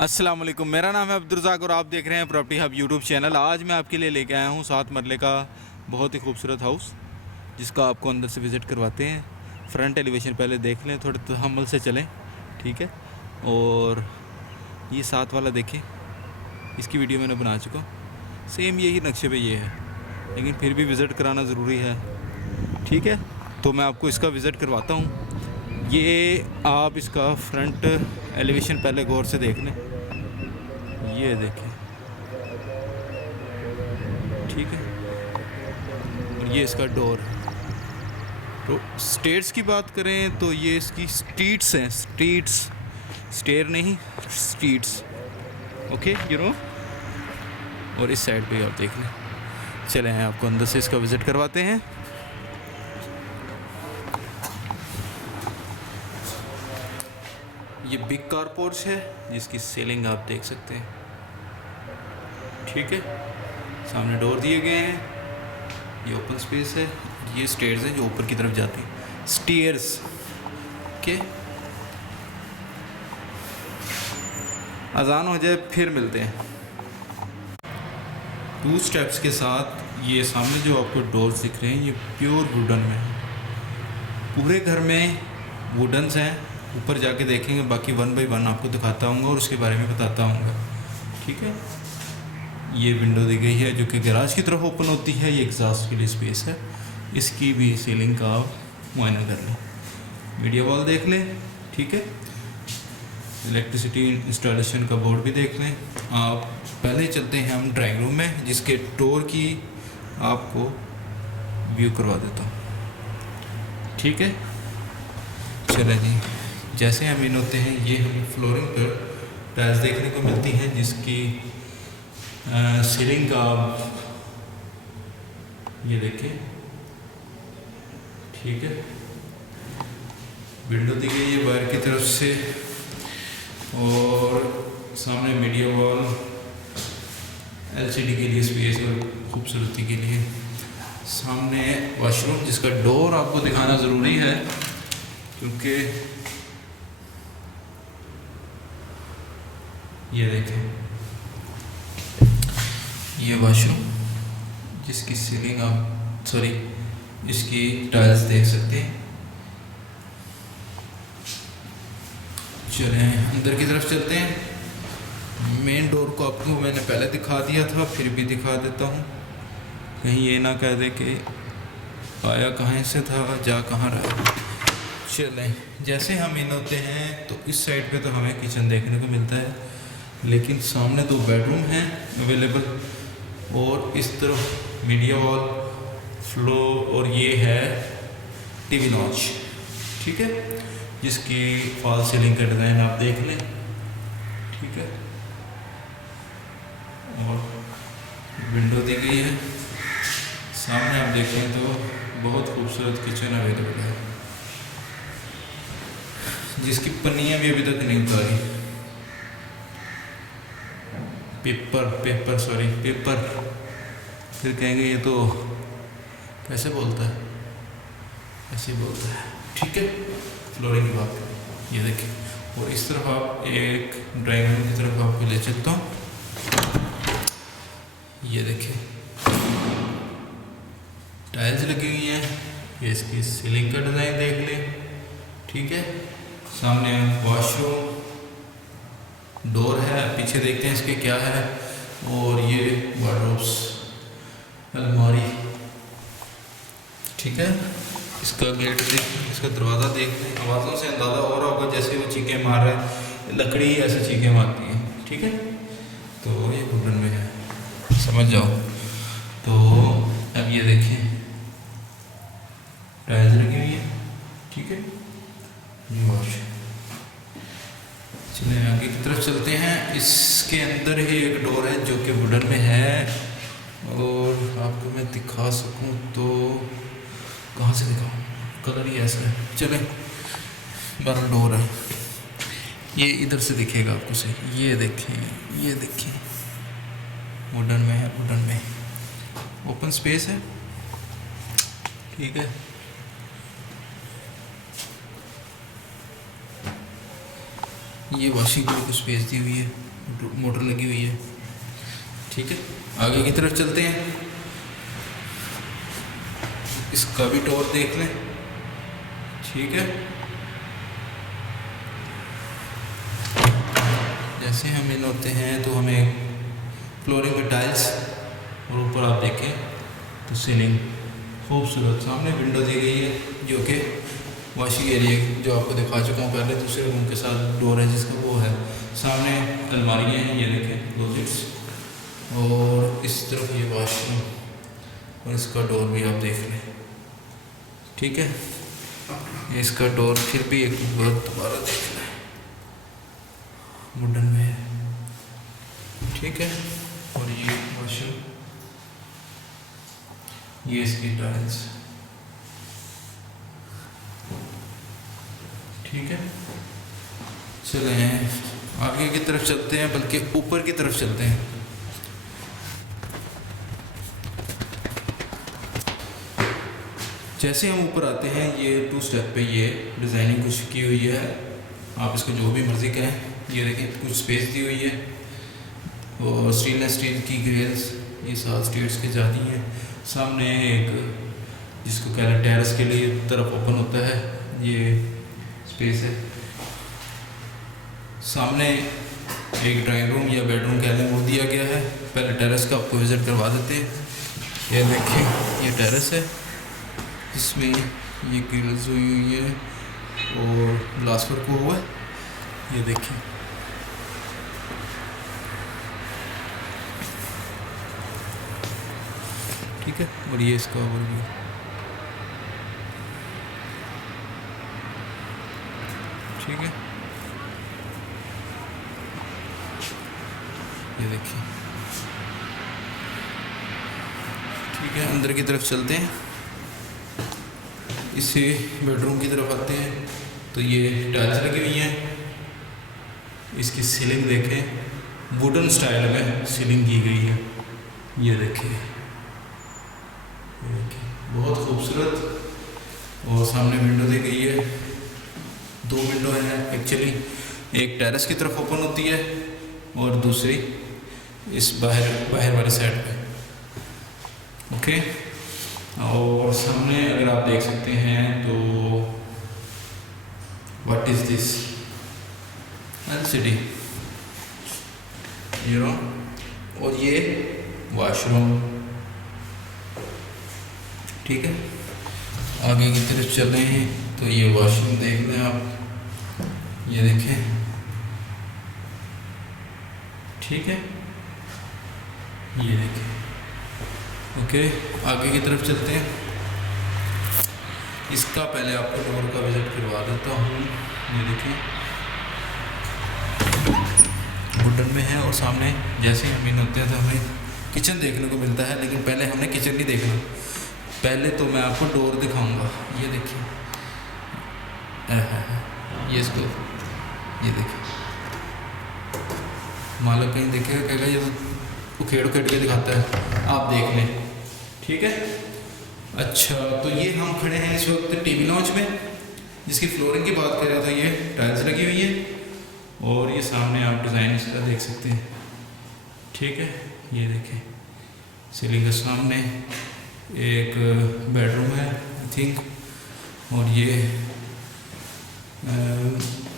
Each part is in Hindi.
अस्सलाम वालेकुम, मेरा नाम है अब्दुर्रज़ाक और आप देख रहे हैं प्रॉपर्टी हब यूट्यूब चैनल। आज मैं आपके लिए लेके आया हूँ 7 मरले का बहुत ही खूबसूरत हाउस, जिसका आपको अंदर से विज़िट करवाते हैं। फ्रंट एलिवेशन पहले देख लें, थोड़े तहम्मुल से चलें, ठीक है। और ये 7 वाला देखें, इसकी वीडियो मैंने बना चुका, सेम यही नक्शे पे ये है, लेकिन फिर भी विज़िट कराना ज़रूरी है, ठीक है। तो मैं आपको इसका विज़िट करवाता हूँ। ये आप इसका फ्रंट एलिवेशन पहले गौर से देख लें, ये देखें, ठीक है। और ये इसका डोर। तो स्टेयर्स की बात करें तो ये इसकी स्ट्रीट्स हैं, स्ट्रीट्स, स्टेयर नहीं, स्ट्रीट्स, ओके, यू नो। और इस साइड पे आप देख लें। चले हैं आपको अंदर से इसका विज़िट करवाते हैं। ये बिग कार पोर्च है, जिसकी सीलिंग आप देख सकते हैं, ठीक है। सामने डोर दिए गए हैं, ये ओपन स्पेस है। ये स्टेयर्स हैं जो ऊपर की तरफ जाती हैं, स्टेयर्स के। अजान हो जाए फिर मिलते हैं। 2 स्टेप्स के साथ ये सामने जो आपको डोर्स दिख रहे हैं, ये प्योर वुडन में है। पूरे घर में वुडन्स हैं, ऊपर जाके देखेंगे, बाकी 1 बाई 1 आपको दिखाता हूँ और उसके बारे में बताता हूँ, ठीक है। ये विंडो दी गई है जो कि गैराज की तरफ ओपन होती है, ये एग्जॉस्ट के लिए स्पेस है। इसकी भी सीलिंग का आप मुआयना कर लें, मीडिया वॉल देख लें, ठीक है। इलेक्ट्रिसिटी इंस्टॉलेशन का बोर्ड भी देख लें आप। पहले चलते हैं हम ड्राइंग रूम में, जिसके डोर की आपको व्यू करवा देता हूँ, ठीक है। चले जी, जैसे हम इन होते हैं, ये हमें फ्लोरिंग पर टाइल्स देखने को मिलती हैं, जिसकी सीलिंग का ये देखें, ठीक है। विंडो दी गई है बाहर की तरफ से, और सामने मीडिया वॉल, एलसीडी के लिए स्पेस और खूबसूरती के लिए। सामने वॉशरूम, जिसका डोर आपको दिखाना ज़रूरी है, क्योंकि ये देखें, ये वॉशरूम, जिसकी सीलिंग आप इसकी टाइल्स देख सकते हैं। चलें अंदर की तरफ चलते हैं। मेन डोर को आपको मैंने पहले दिखा दिया था, फिर भी दिखा देता हूँ, कहीं ये ना कह दे कि आया कहाँ से था जा कहाँ रहा। चलें, जैसे हम इन होते हैं तो इस साइड पे तो हमें किचन देखने को मिलता है, लेकिन सामने 2 बेडरूम हैं अवेलेबल, और इस तरफ मीडिया वॉल, फ्लोर, और ये है टीवी लॉन्च, ठीक है, जिसकी फॉल सीलिंग का डिज़ाइन आप देख लें, ठीक है। और विंडो दी गई है। सामने आप देखें तो बहुत खूबसूरत किचन अवेलेबल है, जिसकी पन्नियाँ भी अभी तक नहीं उतारी। पेपर, फिर कहेंगे ये तो कैसे बोलता है, ऐसे बोलता है, ठीक है। फ्लोरिंग की बात करें, ये देखें। और इस तरफ आप एक ड्राइंग रूम की तरफ आपको ले चलता हूँ, ये देखें, टाइल्स लगी हुई हैं, ये इसकी सीलिंग का डिज़ाइन देख लें, ठीक है। सामने वॉशरूम, डोर है, पीछे देखते हैं इसके क्या है, और ये वार्डरोब्स, अलमारी, ठीक है। इसका गेट देख, इसका दरवाज़ा देख लें। आवाज़ों से अंदाज़ा हो रहा होगा, जैसे वो चीखें मार रहे हैं, लकड़ी ऐसे चीखें मारती हैं, ठीक है। तो ये वुडन में है, समझ जाओ। तो अब ये देखें, टाइल्स लगी हुई है, ठीक है। ये वॉश। चलिए आगे की तरफ चलते हैं। इसके अंदर ही एक डोर है जो कि वुडन में है, और आपको मैं दिखा सकूं तो कहाँ से दिखाऊं, कलर ही ऐसा है। चलें, 12 डोर है, ये इधर से दिखेगा आपको सही, ये देखें, वुडन में है, वुडन में ओपन स्पेस है, ठीक है। ये वॉशिंग के लिए कुछ स्पेस दी हुई है। मोटर लगी हुई है। ठीक है, आगे की तरफ चलते हैं, इसका भी टॉर देख लें। ठीक है, जैसे हम इन होते हैं तो हमें फ्लोरिंग पे टाइल्स और ऊपर आप देखें तो सीलिंग खूबसूरत। सामने विंडो दी गई है जो कि वॉशिंग एरिया जो आपको दिखा चुका हूँ पहले, दूसरे रूम के साथ डोर है जिसका वो है। सामने अलमारियाँ हैं, ये देखें क्लोजेट्स, और इस तरफ ये वॉशरूम और इसका डोर भी आप देख लें। ठीक है, ये इसका डोर फिर भी एक बहुत दोबारा देख लें, वुडन में है। ठीक है, और ये वॉशरूम, ये इसकी टाइल्स। ठीक है, चले हैं आगे की तरफ चलते हैं, बल्कि ऊपर की तरफ चलते हैं। जैसे हम ऊपर आते हैं, ये 2 स्टेप पे ये डिज़ाइनिंग कुछ की हुई है, आप इसको जो भी मर्ज़ी कहें। ये देखिए कुछ स्पेस दी हुई है, और स्टेनलेस स्टील की ग्रिल्स, ये 7 स्टेट्स की जाती हैं। सामने एक जिसको कह रहे हैं टेरेस के लिए तरफ ओपन होता है, ये स्पेस है। सामने एक ड्राइंग रूम या बेडरूम कह लें वो दिया गया है। पहले टेरेस का आपको विज़िट करवा देते हैं। ये देखिए ये टेरेस है, इसमें ये ग्रिल्स हुई हुई है और ग्लास वर्क हुआ है, ये देखिए। ठीक है, और ये इसका ओवरव्यू। ठीक है, ये देखिए। ठीक है, अंदर की तरफ चलते हैं, इसे बेडरूम की तरफ आते हैं तो ये टाइल्स लगी हुई हैं। इसकी सीलिंग देखें, वुडन स्टाइल में सीलिंग की गई है, ये देखिए, बहुत खूबसूरत। और सामने विंडो दी गई है, 2 विंडो हैं एक्चुअली, एक टेरेस की तरफ ओपन होती है और दूसरी इस बाहर वाली साइड पे। ओके, और सामने अगर आप देख सकते हैं तो what is this LCD, you know, और ये वॉशरूम। ठीक है, आगे की तरफ चल रहे हैं तो ये वॉशरूम देख लें आप, ये देखें। ठीक है, ये देखें। ओके, आगे की तरफ चलते हैं। इसका पहले आपको डोर का विजिट करवा देता हूँ। ये देखिए वुडन में है, और सामने जैसे हम इन होते हैं तो हमें किचन देखने को मिलता है, लेकिन पहले हमने किचन नहीं देखना। पहले तो मैं आपको डोर दिखाऊंगा। ये देखिए, ये इसको, ये देखिए, मालक कहीं देखेगा कहेगा ये तो उखेड़ उखेड़ के दिखाता है, आप देख लें। ठीक है, अच्छा, तो ये हम खड़े हैं इस वक्त टीवी लॉन्च में, जिसकी फ्लोरिंग की बात करें तो ये टाइल्स लगी हुई है, और ये सामने आप डिज़ाइन इसका देख सकते हैं। ठीक है, ये देखें, सीलिंग के सामने एक बेडरूम है आई थिंक, और ये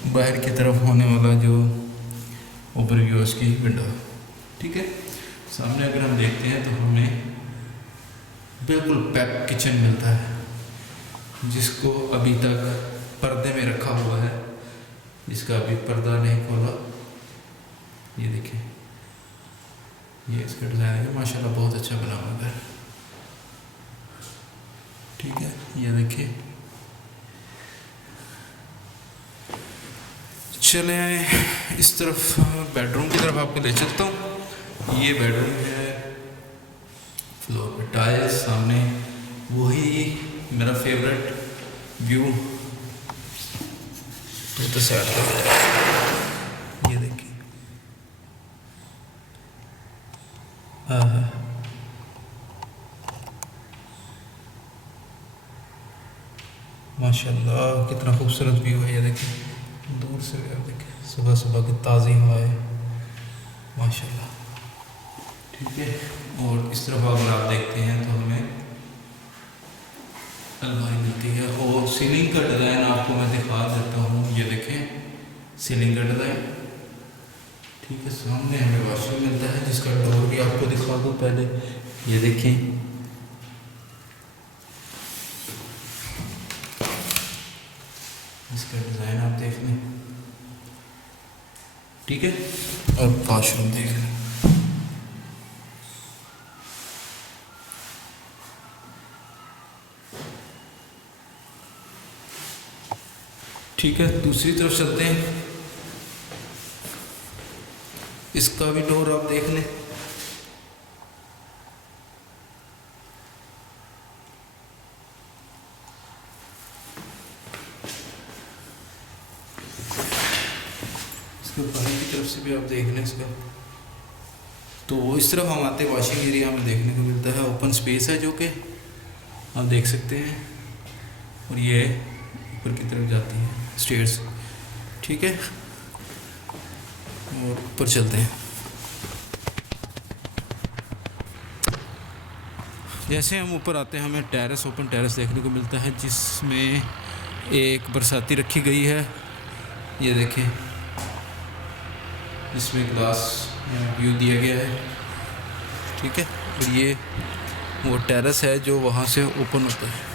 बाहर की तरफ होने वाला जो ओवरव्यू है उसकी विंडो। ठीक है, सामने अगर हम देखते हैं तो हमें बिल्कुल पैक किचन मिलता है, जिसको अभी तक पर्दे में रखा हुआ है, इसका अभी पर्दा नहीं खोला। ये देखिए, ये इसका डिज़ाइन है, माशाल्लाह बहुत अच्छा बना हुआ है। ठीक है, ये देखिए। चले आए इस तरफ, बेडरूम की तरफ आपको ले चलता हूँ। ये बेडरूम है, फ्लोर पे टाइल्स, सामने वही मेरा फेवरेट व्यू तो साइड का। ये देखिए, माशाल्लाह कितना खूबसूरत व्यू है। ये देखिए, दूर से भी आप देखिए, सुबह सुबह की ताज़ी हवाएं, माशाल्लाह। ठीक है, और इस तरफ अगर आप देखते हैं तो हमें अलमारी मिलती है। और सीलिंग का डिज़ाइन आपको मैं दिखा देता हूँ, ये देखें सीलिंग का डिज़ाइन। ठीक है, सामने हमें वॉशरूम मिलता है जिसका डोर भी आपको दिखा दूँ पहले, ये देखें। इसका डिज़ाइन आप देख लें। ठीक है, और वॉशरूम देख लें। ठीक है, दूसरी तरफ चलते हैं। इसका भी डोर आप देख लें। इसके बाहर की तरफ से भी आप देख लें इसका। तो इस तरफ हम आते हैं, वॉशिंग एरिया हमें देखने को मिलता है। ओपन स्पेस है जो कि आप देख सकते हैं, और ये ऊपर की तरफ जाती है स्टेयर्स। ठीक है, और ऊपर चलते हैं। जैसे हम ऊपर आते हैं हमें टेरेस, ओपन टेरेस देखने को मिलता है जिसमें एक बरसाती रखी गई है, ये देखें, जिसमें ग्लास व्यू दिया गया है। ठीक है, और ये वो टेरेस है जो वहाँ से ओपन होता है।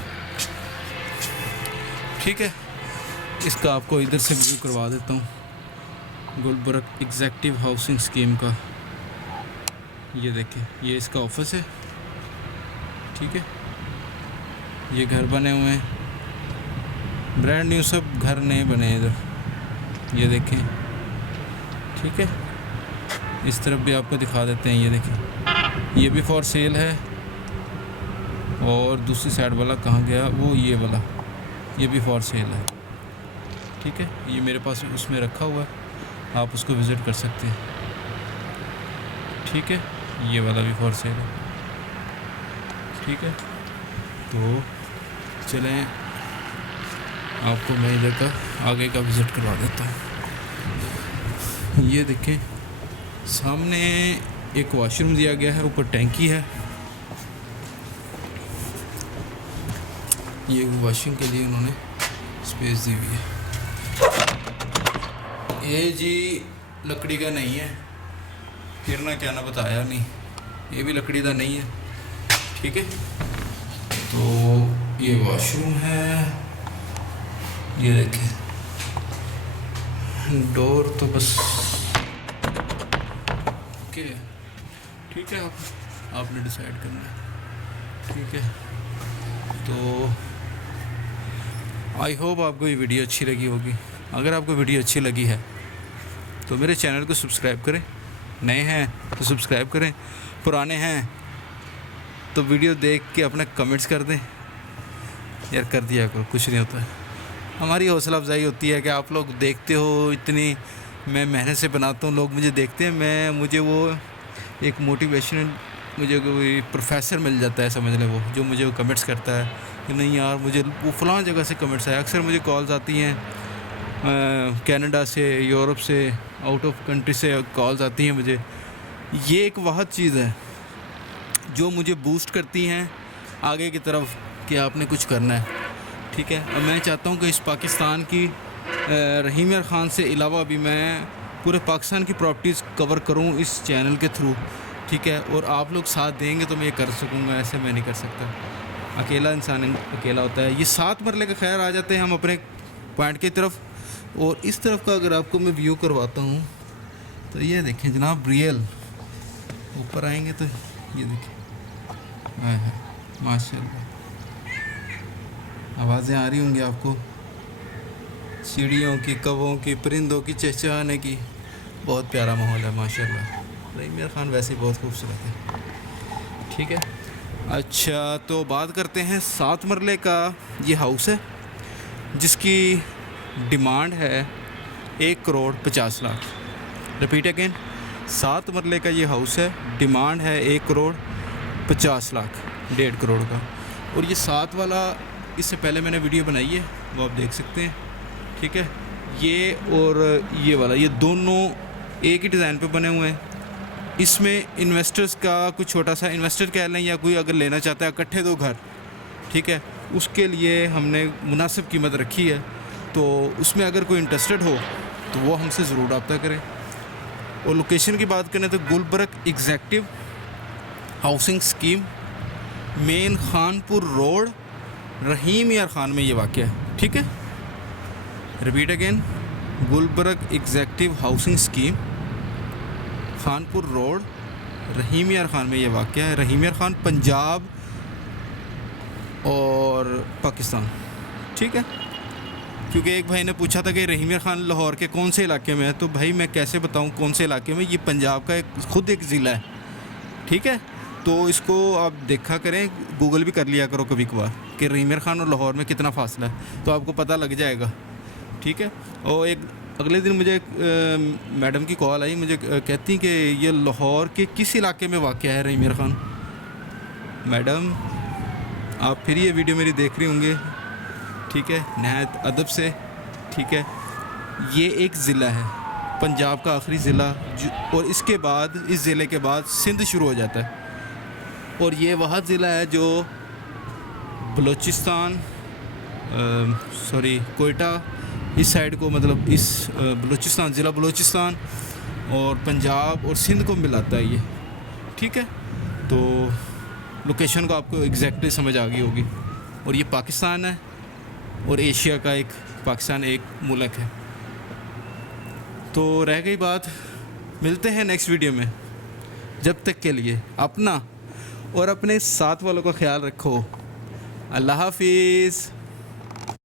ठीक है, इसका आपको इधर से व्यू करवा देता हूँ गुलबर्ग एग्जेक्टिव हाउसिंग स्कीम का। ये देखें, ये इसका ऑफिस है। ठीक है, ये घर बने हुए हैं, ब्रांड न्यू, सब घर नए बने हैं इधर, ये देखें। ठीक है, इस तरफ भी आपको दिखा देते हैं, ये देखें, ये भी फॉर सेल है। और दूसरी साइड वाला कहाँ गया, वो ये वाला, ये भी फॉर सेल है। ठीक है, ये मेरे पास उसमें रखा हुआ है, आप उसको विज़िट कर सकते हैं। ठीक है, ये वाला भी फॉर सेल है। ठीक है, तो चलें, आपको मैं इधर का आगे का विज़िट करवा देता हूँ। ये देखें, सामने एक वॉशरूम दिया गया है, ऊपर टैंकी है। ये वॉशिंग के लिए उन्होंने स्पेस दी हुई है। ये जी लकड़ी का नहीं है, फिर ना क्या ना बताया नहीं, ये भी लकड़ी का नहीं है। ठीक है, तो ये वॉशरूम है, ये देखें, डोर तो बस ओके। ठीक है, आपने डिसाइड करना है। ठीक है, तो आई होप आपको ये वीडियो अच्छी लगी होगी। अगर आपको वीडियो अच्छी लगी है तो मेरे चैनल को सब्सक्राइब करें, नए हैं तो सब्सक्राइब करें, पुराने हैं तो वीडियो देख के अपने कमेंट्स कर दें। यार कर दिया करो, कुछ नहीं होता है। हमारी हौसला अफजाई होती है कि आप लोग देखते हो, इतनी मैं मेहनत से बनाता हूँ, लोग मुझे देखते हैं, मुझे वो एक मोटिवेशनल, मुझे कोई प्रोफेसर मिल जाता है समझ लें, वो जो मुझे वो कमेंट्स करता है कि नहीं यार मुझे वो फ़लाँ जगह से कमेंट्स आए। अक्सर मुझे कॉल्स आती हैं कनाडा से, यूरोप से, आउट ऑफ कंट्री से कॉल्स आती हैं मुझे। ये एक वाहद चीज़ है जो मुझे बूस्ट करती हैं आगे की तरफ कि आपने कुछ करना है। ठीक है, और मैं चाहता हूँ कि इस पाकिस्तान की रहीम यार ख़ान से अलावा भी मैं पूरे पाकिस्तान की प्रॉपर्टीज़ कवर करूँ इस चैनल के थ्रू। ठीक है, और आप लोग साथ देंगे तो मैं ये कर सकूँगा, ऐसे मैं नहीं कर सकता। अकेला इंसान अकेला होता है। ये 7 मरले का खैर आ जाते हैं हम अपने पॉइंट की तरफ। और इस तरफ का अगर आपको मैं व्यू करवाता हूँ तो ये देखें जनाब, रियल ऊपर आएंगे तो ये देखें, माशाल्लाह, आवाज़ें आ रही होंगी आपको चिड़ियों की, कौवों की, परिंदों की चहचहाने की। बहुत प्यारा माहौल है माशाल्लाह। रहीम यार ख़ान वैसे ही बहुत खूबसूरत है। ठीक है, अच्छा तो बात करते हैं 7 मरले का ये हाउस है जिसकी डिमांड है 1,50,00,000। रिपीट अगेन, 7 मरले का ये हाउस है, डिमांड है 1,50,00,000, 1.5 करोड़ का। और ये 7 वाला, इससे पहले मैंने वीडियो बनाई है, वो आप देख सकते हैं। ठीक है, ये और ये वाला, ये दोनों एक ही डिज़ाइन पे बने हुए हैं। इसमें इन्वेस्टर्स का कुछ छोटा सा इन्वेस्टर कह लें या कोई अगर लेना चाहता है इकट्ठे 2 घर, ठीक है, उसके लिए हमने मुनासिब कीमत रखी है। तो उसमें अगर कोई इंटरेस्टेड हो तो वो हमसे ज़रूर रब्ता करें। और लोकेशन की बात करें तो Gulberg executive housing scheme, main Khanpur road, Rahim Yar Khan में ये वाक़ है, ठीक है। Repeat again, Gulberg executive housing scheme, Khanpur road, Rahim Yar Khan में ये वाक़ है। रहीम यार खान पंजाब और पाकिस्तान, ठीक है। क्योंकि एक भाई ने पूछा था कि रहीम यार खान लाहौर के कौन से इलाके में है, तो भाई मैं कैसे बताऊं कौन से इलाके में, ये पंजाब का खुद एक ज़िला है, ठीक है। तो इसको आप देखा करें, गूगल भी कर लिया करो कभी कभार कि रहीम यार खान और लाहौर में कितना फ़ासला है, तो आपको पता लग जाएगा, ठीक है। और एक अगले दिन मुझे मैडम की कॉल आई, मुझे कहती कि ये लाहौर के किस इलाके में वाक़ है रहीम यार खान। मैडम आप फिर ये वीडियो मेरी देख रही होंगे, ठीक है, नहायत अदब से, ठीक है। ये एक ज़िला है, पंजाब का आखिरी ज़िला, और इसके बाद इस ज़िले के बाद सिंध शुरू हो जाता है। और ये वह ज़िला है जो बलूचिस्तान कोयटा इस साइड को, मतलब इस बलूचिस्तान, ज़िला बलूचिस्तान और पंजाब और सिंध को मिलाता है ये, ठीक है। तो लोकेशन को आपको एग्जैक्टली समझ आ गई होगी। और ये पाकिस्तान है और एशिया का एक, पाकिस्तान एक मुल्क है। तो रह गई बात, मिलते हैं नेक्स्ट वीडियो में। जब तक के लिए अपना और अपने साथ वालों का ख्याल रखो। अल्लाह हाफिज़।